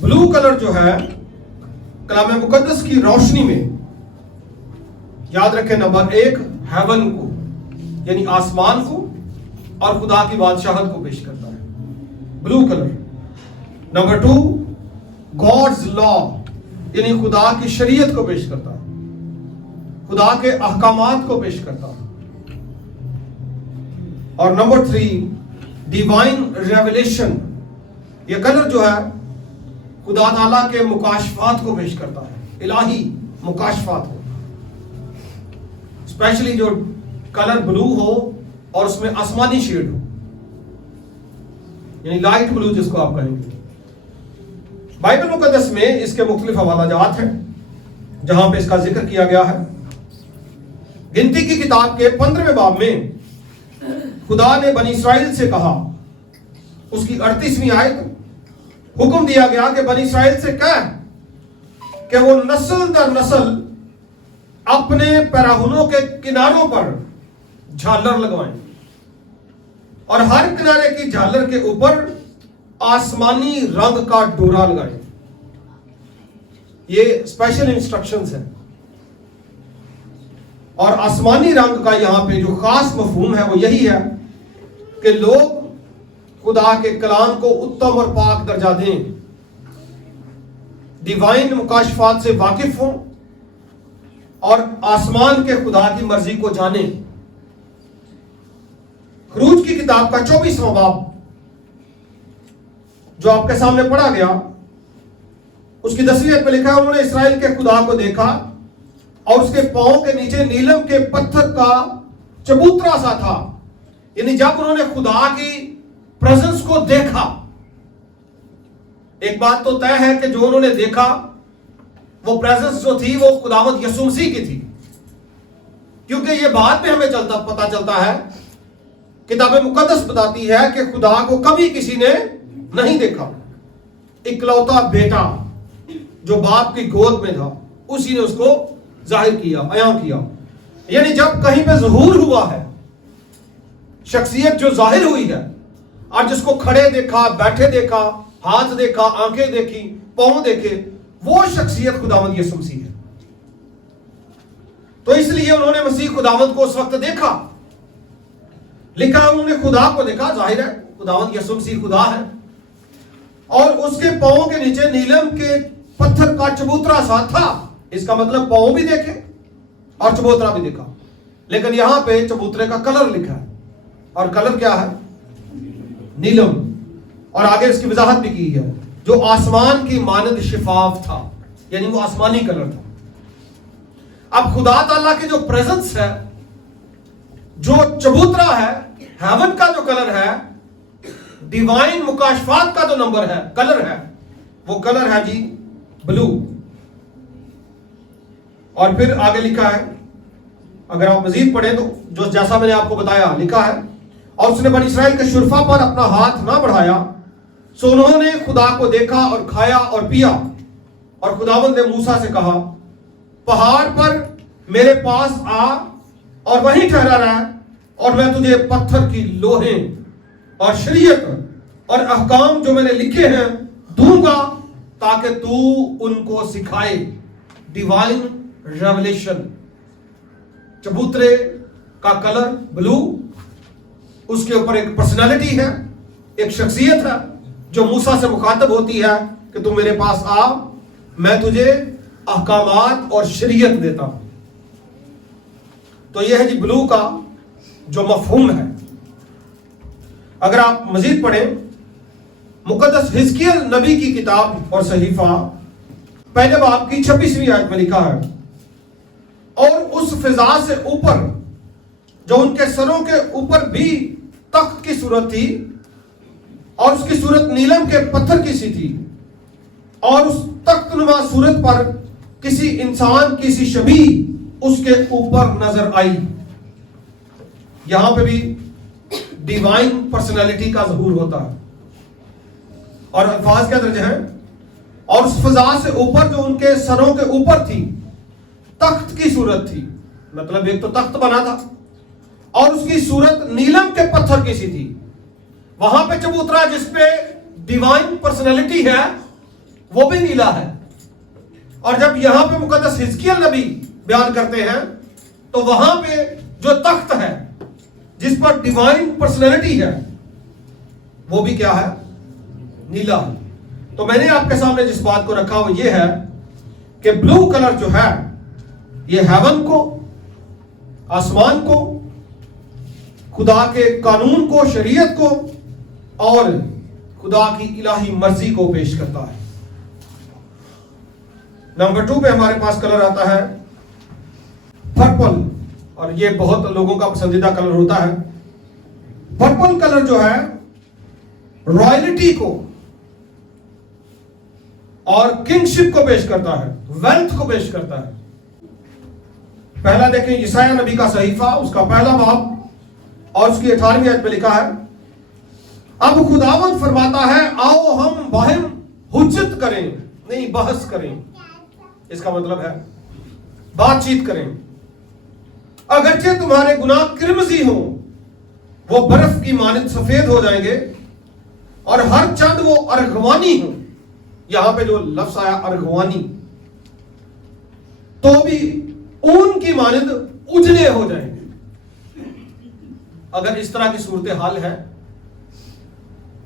Blue colour جو ہے کلام مقدس کی روشنی میں، یاد رکھیں، نمبر 1 ہیون کو یعنی آسمان کو اور خدا کی بادشاہت کو پیش کرتا ہے، بلو کلر۔ نمبر 2 گاڈز لا یعنی خدا کی شریعت کو پیش کرتا ہے، خدا کے احکامات کو پیش کرتا ہے۔ اور نمبر 3 ڈیوائن ریویلیشن، یہ کلر جو ہے خدا تعالیٰ کے مکاشفات کو پیش کرتا ہے، الہی مکاشفات کو، اسپیشلی جو کلر بلو ہو اور اس میں آسمانی شیڈ ہو، یعنی لائٹ بلو جس کو آپ کہیں گے۔ بائبل مقدس میں اس کے مختلف حوالہ جات ہیں جہاں پہ اس کا ذکر کیا گیا ہے۔ گنتی کی کتاب کے 15ویں باب میں خدا نے بنی اسرائیل سے کہا، اس کی 38ویں آیت، حکم دیا گیا کہ بنی اسرائیل سے کہہ کہ وہ نسل در نسل اپنے پیراہنوں کے کناروں پر جھالر لگوائیں اور ہر کنارے کی جھالر کے اوپر آسمانی رنگ کا ڈورا لگائیں۔ یہ اسپیشل انسٹرکشنز ہیں، اور آسمانی رنگ کا یہاں پہ جو خاص مفہوم ہے وہ یہی ہے کہ لوگ خدا کے کلام کو اتم اور پاک درجہ دیں، ڈیوائن مکاشفات سے واقف ہوں اور آسمان کے خدا کی مرضی کو جانیں۔ خروج کی کتاب کا 24واں باب جو آپ کے سامنے پڑھا گیا، اس کی 10ویں آیت میں لکھا ہے، انہوں نے اسرائیل کے خدا کو دیکھا اور اس کے پاؤں کے نیچے نیلم کے پتھر کا چبوترا سا تھا۔ یعنی جب انہوں نے خدا کی پریزنس کو دیکھا، ایک بات تو طے ہے کہ جو انہوں نے دیکھا وہ پریزنس جو تھی وہ خداوند یسوع مسیح کی تھی، کیونکہ یہ بات میں ہمیں پتا چلتا ہے، کتاب مقدس بتاتی ہے کہ خدا کو کبھی کسی نے نہیں دیکھا، اکلوتا بیٹا جو باپ کی گود میں تھا اسی نے اس کو ظاہر کیا، عیاں کیا۔ یعنی جب کہیں پہ ظہور ہوا ہے، شخصیت جو ظاہر ہوئی ہے، اور جس کو کھڑے دیکھا، بیٹھے دیکھا، ہاتھ دیکھا، آنکھیں دیکھی، پاؤں دیکھے، وہ شخصیت خداوند یسوع مسیح ہے۔ تو اس لیے انہوں نے مسیح خداوند کو اس وقت دیکھا، لکھا انہوں نے خدا کو دیکھا، ظاہر ہے خداوند یسوع مسیح خدا ہے، اور اس کے پاؤں کے نیچے نیلم کے پتھر کا چبوترا سا تھا۔ اس کا مطلب پاؤں بھی دیکھے اور چبوترا بھی دیکھا، لیکن یہاں پہ چبوترے کا کلر لکھا ہے، اور کلر کیا ہے؟ نیلم، اور آگے اس کی وضاحت بھی کی ہے، جو آسمان کی مانند شفاف تھا، یعنی وہ آسمانی کلر تھا۔ اب خدا تعالیٰ کی جو پریزنس ہے، جو چبوترا ہے، ہیون کا جو کلر ہے، ڈیوائن مکاشفات کا جو نمبر ہے، کلر ہے، وہ کلر ہے جی بلو۔ اور پھر آگے لکھا ہے، اگر آپ مزید پڑھیں تو جو جیسا میں نے آپ کو بتایا لکھا ہے، اور اس نے بنی اسرائیل کے شرفا پر اپنا ہاتھ نہ بڑھایا، سو انہوں نے خدا کو دیکھا اور کھایا اور پیا۔ اور خداوند نے موسیٰ سے کہا، پہاڑ پر میرے پاس آ اور وہیں ٹھہرا رہ، اور میں تجھے پتھر کی لوہیں اور شریعت اور احکام جو میں نے لکھے ہیں دوں گا، تاکہ تو ان کو سکھائے۔ ڈیوائن ریویلیشن، چبوترے کا کلر بلو، اس کے اوپر ایک پرسنالٹی ہے، ایک شخصیت ہے جو موسیٰ سے مخاطب ہوتی ہے کہ تم میرے پاس آ، میں تجھے احکامات اور شریعت دیتا ہوں۔ تو یہ ہے جی بلو کا جو مفہوم ہے۔ اگر آپ مزید پڑھیں مقدس حزقیل نبی کی کتاب اور صحیفہ پہلے باب کی 26ویں آیت میں لکھا ہے، اور اس فضا سے اوپر جو ان کے سروں کے اوپر بھی تخت کی صورت تھی، اور اس کی صورت نیلم کے پتھر کی سی تھی، اور اس تخت نما صورت پر کسی انسان کی سی شبیہ اس کے اوپر نظر آئی۔ یہاں پہ بھی ڈیوائن پرسنالٹی کا ظہور ہوتا ہے، اور الفاظ کیا درجہ ہیں، اور اس فضا سے اوپر جو ان کے سروں کے اوپر تھی تخت کی صورت تھی، مطلب ایک تو تخت بنا تھا اور اس کی صورت نیلم کے پتھر کی سی تھی۔ وہاں پہ چبوترا جس پہ ڈیوائن پرسنالٹی ہے وہ بھی نیلا ہے. اور جب یہاں پہ مقدس حزقیل نبی بیان کرتے ہیں تو وہاں پہ جو تخت ہے جس پر ڈیوائن پرسنالٹی ہے وہ بھی کیا ہے؟ نیلا ہے. تو میں نے آپ کے سامنے جس بات کو رکھا وہ یہ ہے کہ بلو کلر جو ہے یہ ہیون کو، آسمان کو، خدا کے قانون کو، شریعت کو اور خدا کی الہی مرضی کو پیش کرتا ہے. نمبر 2 پہ ہمارے پاس کلر آتا ہے پرپل، اور یہ بہت لوگوں کا پسندیدہ کلر ہوتا ہے. پرپل کلر جو ہے رائلٹی کو اور کنگشپ کو پیش کرتا ہے، ویلتھ کو پیش کرتا ہے. پہلا دیکھیں یسایہ نبی کا صحیفہ، اس کا پہلا باب اور اس کی 18ویں آیت میں لکھا ہے، اب خداوند فرماتا ہے آؤ ہم باہم حجت کریں، نہیں بحث کریں. اس کا مطلب ہے بات چیت کریں. اگرچہ تمہارے گناہ کرمزی ہوں وہ برف کی مانند سفید ہو جائیں گے، اور ہر چند وہ ارغوانی ہوں. یہاں پہ جو لفظ آیا ارغوانی، تو بھی اون کی مانند اجلے ہو جائیں گے. اگر اس طرح کی صورتحال ہے،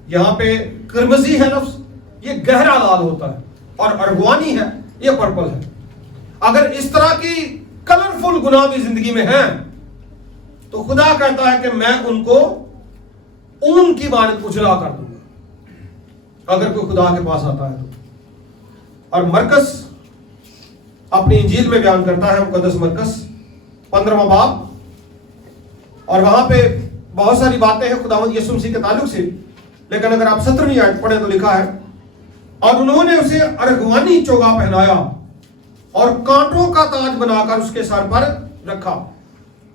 یہاں پہ کرمزی ہے لفظ، یہ گہرا لال ہوتا ہے، اور ارغوانی ہے یہ پرپل ہے. اگر اس طرح کی کلرفل گناہ بھی زندگی میں ہیں تو خدا کہتا ہے کہ میں ان کو اون کی مانند اجلا کر دوں گا اگر کوئی خدا کے پاس آتا ہے تو. اور مرکز اپنی انجیل میں بیان کرتا ہے، مقدس مرکز 15واں باب، اور وہاں پہ بہت ساری باتیں ہیں خداوند یسوع مسیح کے تعلق سے، لیکن اگر آپ 17ویں آیت پڑھیں تو لکھا ہے، اور انہوں نے اسے ارغوانی چوگا پہنایا اور کانٹوں کا تاج بنا کر اس کے سر پر رکھا.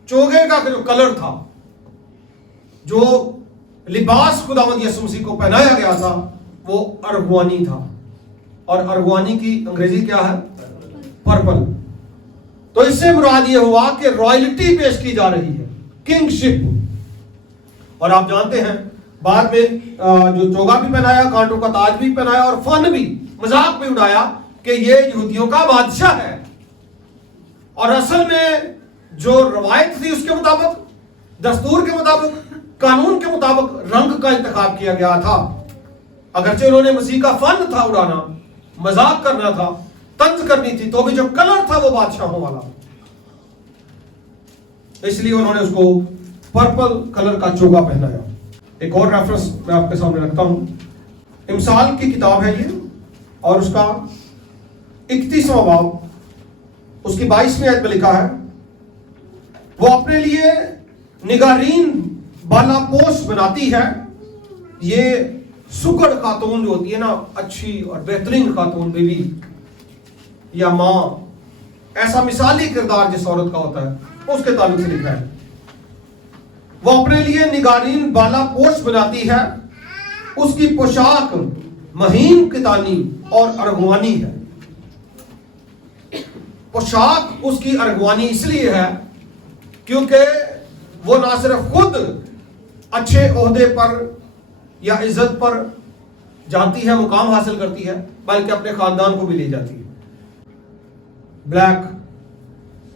چوگے کا جو کلر تھا، جو لباس خداوند یسوع مسیح کو پہنایا گیا تھا وہ ارغوانی تھا، اور ارغوانی کی انگریزی کیا ہے؟ پرپل. تو اس سے مراد یہ ہوا کہ رائلٹی پیش کی جا رہی ہے، کنگشپ. اور آپ جانتے ہیں بعد میں جو چوگا بھی پہنایا، کانٹوں کا تاج بھی پہنایا، اور فن بھی، مذاق بھی اڑایا کہ یہ یہودیوں کا بادشاہ ہے. اور اصل میں جو روایت تھی اس کے مطابق، دستور کے مطابق، قانون کے مطابق رنگ کا انتخاب کیا گیا تھا. اگرچہ انہوں نے مسیح کا فن تھا اڑانا، مذاق کرنا تھا، طنز کرنی تھی، تو بھی جو کلر تھا وہ بادشاہوں والا، اس لیے انہوں نے اس کو پرپل کلر کا چوگا پہنایا. ایک اور ریفرنس میں آپ کے سامنے رکھتا ہوں، امثال کی کتاب ہے یہ، اور اس کا 31واں باب، اس کی 22ویں آیت میں لکھا ہے، وہ اپنے لیے نگارین بالا پوش بناتی ہے. یہ سکڑ خاتون جو ہوتی ہے نا، اچھی اور بہترین خاتون، بیوی یا ماں، ایسا مثالی کردار جس عورت کا ہوتا ہے اس کے تعلق سے لکھا ہے. وہ اپنے لیے نگارین بالا پوش بناتی ہے، اس کی پوشاک مہین کتانی اور ارغوانی ہے. پوشاک اس کی ارغوانی اس لیے ہے کیونکہ وہ نہ صرف خود اچھے عہدے پر یا عزت پر جاتی ہے، مقام حاصل کرتی ہے، بلکہ اپنے خاندان کو بھی لے جاتی ہے. بلیک،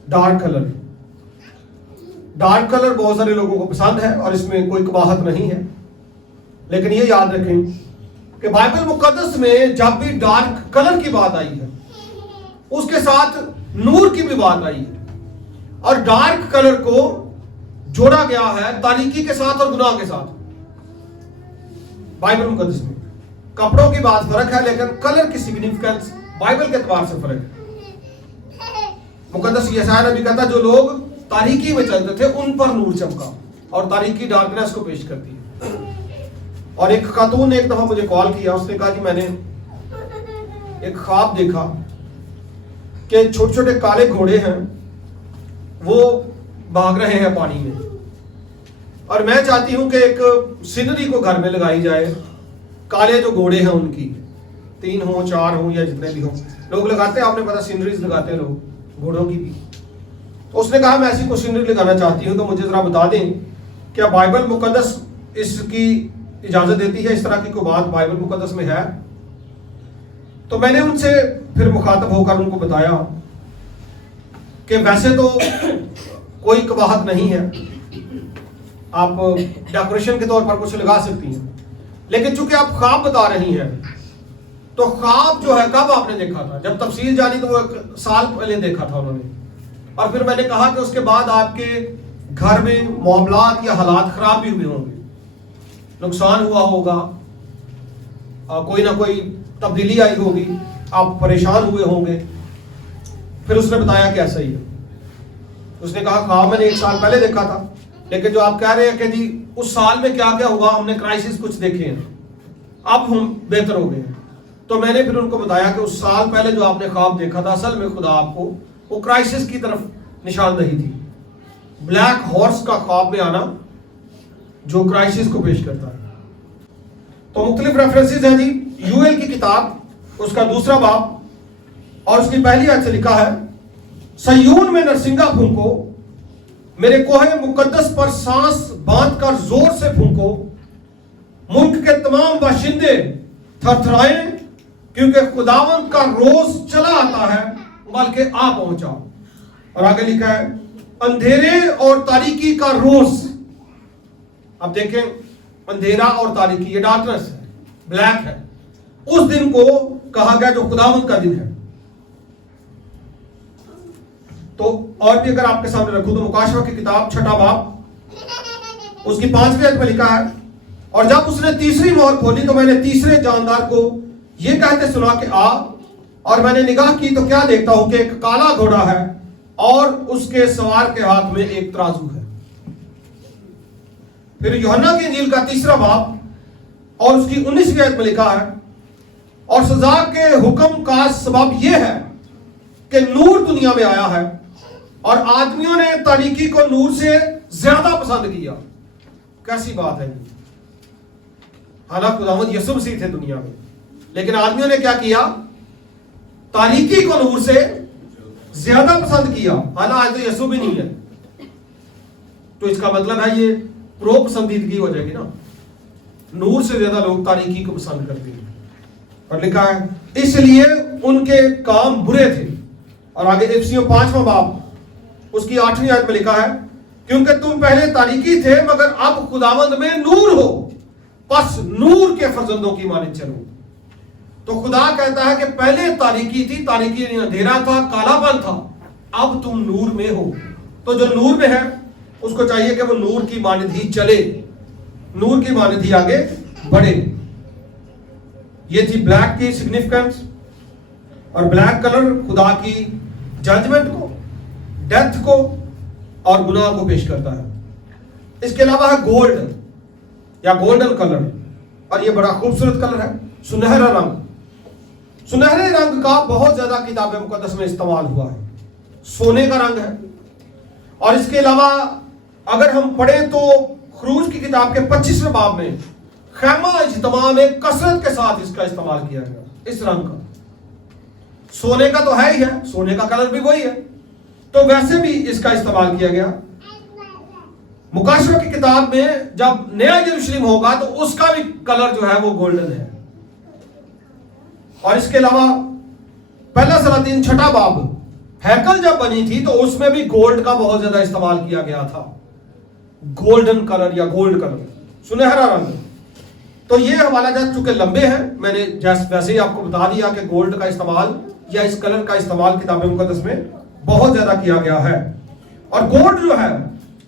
ڈارک کلر بہت سارے لوگوں کو پسند ہے اور اس میں کوئی قباحت نہیں ہے، لیکن یہ یاد رکھیں کہ بائبل مقدس میں جب بھی ڈارک کلر کی بات آئی ہے اس کے ساتھ نور کی بھی بات آئی ہے، اور ڈارک کلر کو جوڑا گیا ہے تاریکی کے ساتھ اور گناہ کے ساتھ. بائبل مقدس میں کپڑوں کی بات فرق ہے، لیکن کلر کی سگنیفیکینس بائبل کے اعتبار سے فرق ہے. مقدس یسایہ نبی کہتا جو لوگ تاریکی میں چلتے تھے ان پر نور چمکا، اور تاریکی ڈارکنیس کو پیش کرتی ہے. اور ایک خاتون نے ایک دفعہ مجھے کال کیا، اس نے کہا کہ میں نے ایک خواب دیکھا کہ چھوٹے چھوٹے کالے گھوڑے ہیں، وہ بھاگ رہے ہیں پانی میں، اور میں چاہتی ہوں کہ ایک سینری کو گھر میں لگائی جائے، کالے جو گھوڑے ہیں ان کی 3 ہوں 4 ہوں یا جتنے بھی ہوں، لوگ لگاتے ہیں، آپ نے پتا سینریز لگاتے ہیں لوگ گھوڑوں کی بھی. تو اس نے کہا میں ایسی کوئی سینری لگانا چاہتی ہوں، تو مجھے ذرا بتا دیں کیا بائبل مقدس اس کی اجازت دیتی ہے، اس طرح کی کوئی بات بائبل مقدس میں ہے؟ تو میں نے ان سے پھر مخاطب ہو کر ان کو بتایا کہ ویسے تو کوئی قباحت نہیں ہے، آپ ڈیکوریشن کے طور پر کچھ لگا سکتی ہیں، لیکن چونکہ آپ خواب بتا رہی ہیں تو خواب جو ہے کب آپ نے دیکھا تھا؟ جب تفصیل جانی تو وہ 1 سال پہلے دیکھا تھا انہوں نے، اور پھر میں نے کہا کہ اس کے بعد آپ کے گھر میں معاملات یا حالات خراب بھی ہوئے ہوں گے، نقصان ہوا ہوگا، کوئی نہ کوئی تبدیلی آئی ہوگی، آپ پریشان ہوئے ہوں گے۔ پھر اس نے بتایا کہ ایسا ہی ہے۔ اس نے کہا خواب میں نے 1 سال پہلے دیکھا تھا، لیکن جو آپ کہہ رہے ہیں کہ جی اس سال میں کیا کیا ہوا، ہم نے کرائسس کچھ دیکھے ہیں، اب ہم بہتر ہو گئے ہیں۔ تو میں نے پھر ان کو بتایا کہ اس سال پہلے جو آپ نے خواب دیکھا تھا، اصل میں خدا آپ کو وہ کرائسس کی طرف نشاندہی تھی، بلیک ہارس کا خواب میں آنا جو کرائسس کو پیش کرتا ہے۔ تو مختلف ریفرنسز ہیں جی، یوئیل کی کتاب اس کا 2 باب اور اس کی پہلی آیت سے لکھا ہے، سیون میں نرسنگا پھونکو، میرے کوہ مقدس پر سانس باندھ کر زور سے پھونکو، ملک کے تمام باشندے تھر تھرائیں، کیونکہ خداوند کا روز چلا آتا ہے بلکہ آ پہنچا۔ اور آگے لکھا ہے، اندھیرے اور تاریکی کا روز۔ اب دیکھیں، اندھیرا اور تاریکی، یہ ڈارکنس ہے، بلیک ہے، اس دن کو کہا گیا جو خداوند کا دن ہے۔ تو اور بھی اگر آپ کے سامنے رکھوں تو مکاشفہ کی کتاب 6 باب اس کی 5ویں آیت میں لکھا ہے، اور جب اس نے تیسری مہر کھولی تو میں نے تیسرے جاندار کو یہ کہتے سنا کہ آ، اور میں نے نگاہ کی تو کیا دیکھتا ہوں کہ ایک کالا گھوڑا ہے اور اس کے سوار کے ہاتھ میں ایک ترازو ہے۔ پھر یوحنا کی انجیل کا 3 باب اور اس کی 19ویں آیت میں لکھا ہے، اور سزا کے حکم کا سبب یہ ہے کہ نور دنیا میں آیا ہے اور آدمیوں نے تاریکی کو نور سے زیادہ پسند کیا۔ کیسی بات ہے، حالانکہ خداوند یسوع مسیح تھے دنیا میں، لیکن آدمیوں نے کیا کیا؟ تاریکی کو نور سے زیادہ پسند کیا، حالانکہ آج تو یسوع بھی نہیں ہے۔ تو اس کا مطلب ہے یہ پرو پسندیدگی ہو جائے گی نا، نور سے زیادہ لوگ تاریکی کو پسند کرتے ہیں۔ اور لکھا ہے اس لیے ان کے کام برے تھے۔ اور آگے افسیوں 5واں باب اس کی 8ویں آیت میں لکھا ہے، کیونکہ تم پہلے تاریکی تھے مگر اب خداوند میں نور ہو، پس نور کے فرزندوں کی مانند چلو۔ تو خدا کہتا ہے کہ پہلے تاریکی تھی، تاریکی یعنی اندھیرا تھا، کالا پن تھا، اب تم نور میں ہو۔ تو جو نور میں ہے اس کو چاہیے کہ وہ نور کی مانند ہی چلے، نور کی مانند ہی آگے بڑھے۔ یہ تھی بلیک کی سگنیفیکنس، اور بلیک کلر خدا کی ججمنٹ کو، ڈیتھ کو اور گناہ کو پیش کرتا ہے۔ اس کے علاوہ ہے گولڈ یا گولڈن کلر، اور یہ بڑا خوبصورت کلر ہے، سنہرا رنگ۔ سنہرے رنگ کا بہت زیادہ کتاب مقدس میں استعمال ہوا ہے، سونے کا رنگ ہے۔ اور اس کے علاوہ اگر ہم پڑھیں تو خروج کی کتاب کے 25ویں باب میں خیمہ اجتماع میں کثرت کے ساتھ اس کا استعمال کیا گیا، اس رنگ کا۔ سونے کا تو ہے ہی ہے، سونے کا کلر بھی وہی ہے، تو ویسے بھی اس کا استعمال کیا گیا۔ مکاشفہ کی کتاب میں جب نیا یروشلم ہوگا تو اس کا بھی کلر جو ہے وہ گولڈن ہے۔ اور اس کے علاوہ پہلا سلاطین 6 باب، ہیکل جب بنی تھی تو اس میں بھی گولڈ کا بہت زیادہ استعمال کیا گیا تھا، گولڈن کلر یا گولڈ کلر، سنہرا رنگ۔ تو یہ حوالہ جات چونکہ لمبے ہیں، میں نے ویسے ہی آپ کو بتا دیا کہ گولڈ کا استعمال یا اس کلر کا استعمال کتاب مقدس میں بہت زیادہ کیا گیا ہے۔ اور گولڈ جو ہے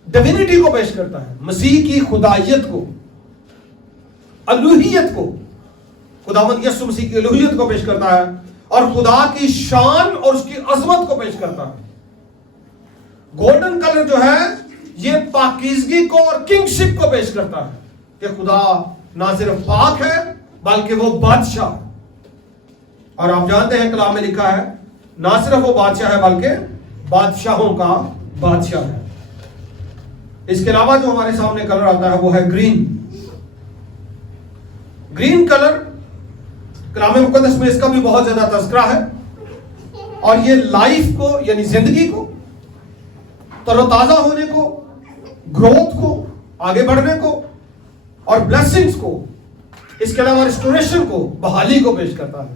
ڈیوینٹی کو پیش کرتا ہے، مسیح کی خدائیت کو، الوہیت کو، خداوند یسوع مسیح کی الوہیت کو پیش کرتا ہے، اور خدا کی شان اور اس کی عظمت کو پیش کرتا ہے۔ گولڈن کلر جو ہے یہ پاکیزگی کو اور کنگشپ کو پیش کرتا ہے کہ خدا نہ صرف پاک ہے بلکہ وہ بادشاہ ہے۔ اور آپ جانتے ہیں کلام میں لکھا ہے نہ صرف وہ بادشاہ ہے بلکہ بادشاہوں کا بادشاہ ہے۔ اس کے علاوہ جو ہمارے سامنے کلر آتا ہے وہ ہے گرین۔ گرین کلر کلام مقدس میں اس کا بھی بہت زیادہ تذکرہ ہے، اور یہ لائف کو یعنی زندگی کو، تر و تازہ ہونے کو، گروتھ کو، آگے بڑھنے کو اور بلیسنگز کو، اس کے علاوہ ریسٹوریشن کو، بحالی کو پیش کرتا ہے۔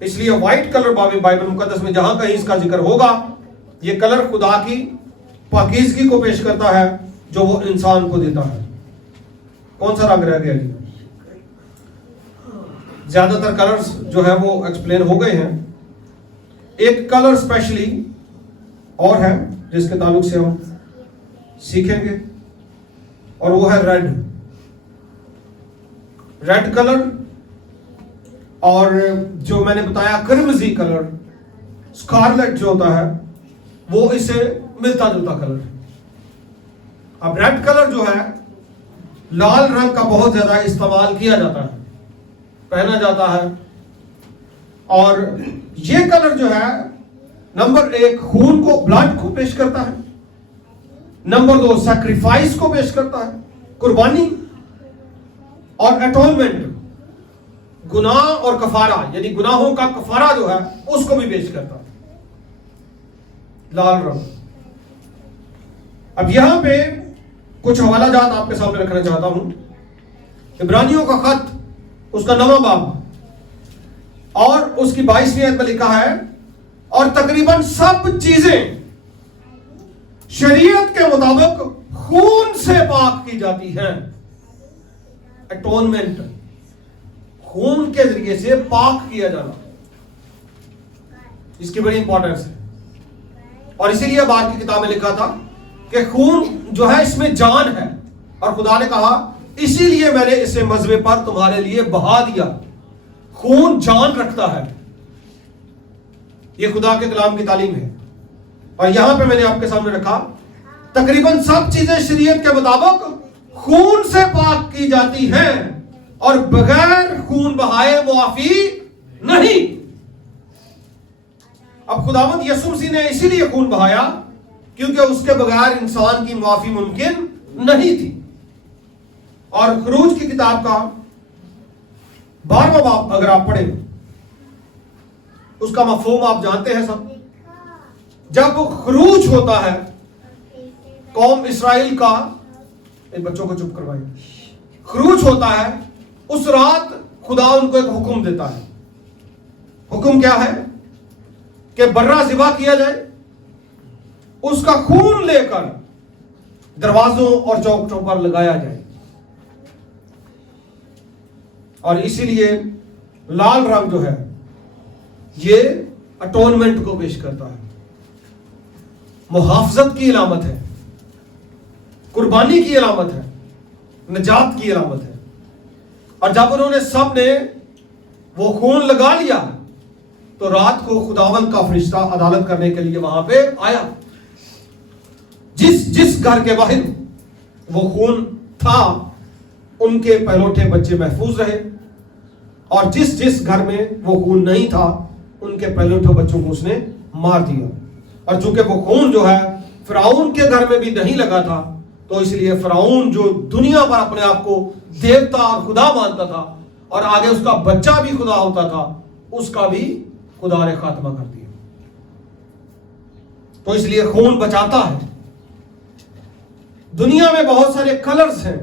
اس لیے وائٹ کلر بائبل مقدس میں جہاں کہیں اس کا ذکر ہوگا، یہ کلر خدا کی پاکیزگی کو پیش کرتا ہے جو وہ انسان کو دیتا ہے۔ کون سا رنگ رہ گیا جی؟ زیادہ تر کلرز جو ہے وہ ایکسپلین ہو گئے ہیں۔ ایک کلر اسپیشلی اور ہے جس کے تعلق سے ہم سیکھیں گے، اور وہ ہے ریڈ کلر، اور جو میں نے بتایا کرمزی کلر، اسکارلیٹ جو ہوتا ہے وہ اس سے ملتا جلتا کلر ہے۔ اب ریڈ کلر جو ہے لال رنگ کا بہت زیادہ استعمال کیا جاتا ہے، پہنا جاتا ہے، اور یہ کلر جو ہے نمبر 1 خون کو، بلڈ کو پیش کرتا ہے، نمبر 2 سیکریفائس کو پیش کرتا ہے، قربانی، اور اٹونمنٹ، گناہ اور کفارہ، یعنی گناہوں کا کفارہ جو ہے اس کو بھی پیش کرتا ہے لال رنگ۔ اب یہاں پہ کچھ حوالہ جات آپ کے سامنے رکھنا چاہتا ہوں۔ عبرانیوں کا خط، اس کا 9واں باب اور اس کی 22ویں آیت میں لکھا ہے، اور تقریباً سب چیزیں شریعت کے مطابق خون سے پاک کی جاتی ہیں۔ اٹونمنٹ، خون کے ذریعے سے پاک کیا جانا، اس کی بڑی امپورٹنس ہے، اور اسی لیے بار کی کتاب میں لکھا تھا کہ خون جو ہے اس میں جان ہے، اور خدا نے کہا اسی لیے میں نے اسے مذبح پر تمہارے لیے بہا دیا۔ خون جان رکھتا ہے، یہ خدا کے کلام کی تعلیم ہے۔ اور یہاں پہ میں نے آپ کے سامنے رکھا، تقریباً سب چیزیں شریعت کے مطابق خون سے پاک کی جاتی ہیں، اور بغیر خون بہائے معافی نہیں۔ اب خداوند یسوع مسیح نے اسی لیے خون بہایا کیونکہ اس کے بغیر انسان کی معافی ممکن نہیں تھی۔ اور خروج کی کتاب کا 12واں باب اگر آپ پڑھیں، اس کا مفہوم آپ جانتے ہیں سب۔ جب خروج ہوتا ہے قوم اسرائیل کا، ان بچوں کو چپ کروائیں، خروج ہوتا ہے، اس رات خدا ان کو ایک حکم دیتا ہے۔ حکم کیا ہے؟ کہ برہ ذبح کیا جائے، اس کا خون لے کر دروازوں اور چوکٹوں پر لگایا جائے۔ اور اسی لیے لال رنگ جو ہے یہ اٹونمنٹ کو پیش کرتا ہے، محافظت کی علامت ہے، قربانی کی علامت ہے، نجات کی علامت ہے۔ اور جب انہوں نے سب نے وہ خون لگا لیا تو رات کو خداوند کا فرشتہ عدالت کرنے کے لیے وہاں پہ آیا۔ جس گھر کے باہر وہ خون تھا ان کے پہلوٹے بچے محفوظ رہے، اور جس گھر میں وہ خون نہیں تھا ان کے پہلوٹے بچوں کو اس نے مار دیا۔ اور چونکہ وہ خون جو ہے فرعون کے گھر میں بھی نہیں لگا تھا، تو اس لیے فرعون جو دنیا پر اپنے آپ کو دیوتا اور خدا مانتا تھا، اور آگے اس کا بچہ بھی خدا ہوتا تھا، اس کا بھی خدا نے خاتمہ کر دیا۔ تو اس لیے خون بچاتا ہے۔ دنیا میں بہت سارے کلرز ہیں،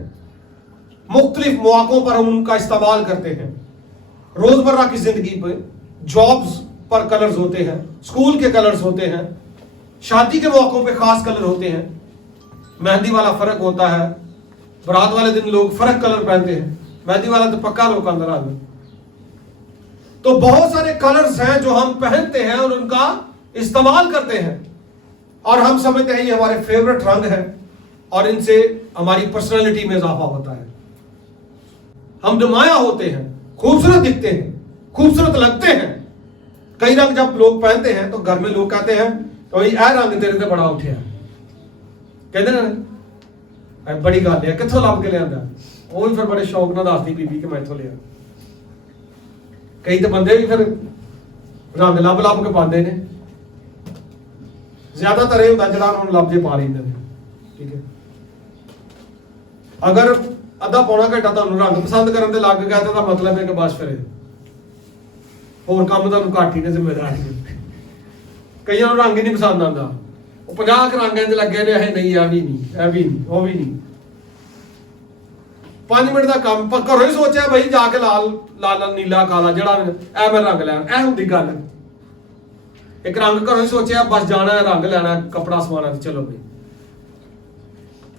مختلف مواقعوں پر ہم ان کا استعمال کرتے ہیں۔ روزمرہ کی زندگی پہ جابز پر کلرز ہوتے ہیں، اسکول کے کلرز ہوتے ہیں، شادی کے موقعوں پہ خاص کلر ہوتے ہیں، مہندی والا فرق ہوتا ہے، برات والے دن لوگ فرق کلر پہنتے ہیں، مہندی والا تو پکا لوگ اندر آ گئے۔ تو بہت سارے کلرز ہیں جو ہم پہنتے ہیں اور ان کا استعمال کرتے ہیں، اور ہم سمجھتے ہیں یہ ہمارے فیورٹ رنگ ہے، اور ان سے ہماری پرسنالٹی میں اضافہ ہوتا ہے، ہم نمایاں ہوتے ہیں، خوبصورت دکھتے ہیں، خوبصورت لگتے ہیں۔ کئی رنگ جب لوگ پہنتے ہیں تو گھر میں لوگ کہتے ہیں تو اے رنگ تیرے سے بڑا اٹھیا، کہتے ہیں بڑی گل ہے، کتوں لب کے لیا، وہ بھی پھر بڑے شوق نہ دستی بی کہ میں اتوں لیا۔ کئی تو بندے بھی پھر رنگ لب لب کے پاندے نے، زیادہ تر یہ ہوتا جڑا انہوں لب جے پا لیندے نے، ٹھیک ہے۔ اگر ادھا پونا گھنٹہ تمہیں رنگ پسند کرنے دے لگ گیا تو مطلب ہے کہ بس پھر اور کام تمہیں گھٹ ہی نے ذمہ دار ہے۔ کئی رنگ ہی نہیں پسند آتا، وہ 50 رنگ لگے نے، یہ نہیں، یہ بھی نہیں، یہ بھی نہیں، وہ بھی نہیں۔ 5 ਮਿੰਟ ਦਾ ਕੰਮ, ਪਰ ਘਰੋਂ ਹੀ ਸੋਚਿਆ ਬਈ ਜਾ ਕੇ ਲਾਲ ਨੀਲਾ ਕਾਲਾ ਜਿਹੜਾ ਐ ਮੈਂ ਰੰਗ ਲੈਣਾ, ਐ ਹੁੰਦੀ ਗੱਲ। ਇੱਕ ਰੰਗ ਘਰੋਂ ਹੀ ਸੋਚਿਆ, ਬਸ ਜਾਣਾ ਹੈ ਰੰਗ ਲੈਣਾ, ਕਪੜਾ ਸਵਾਣਾ, ਤੇ ਚਲੋ ਬਈ।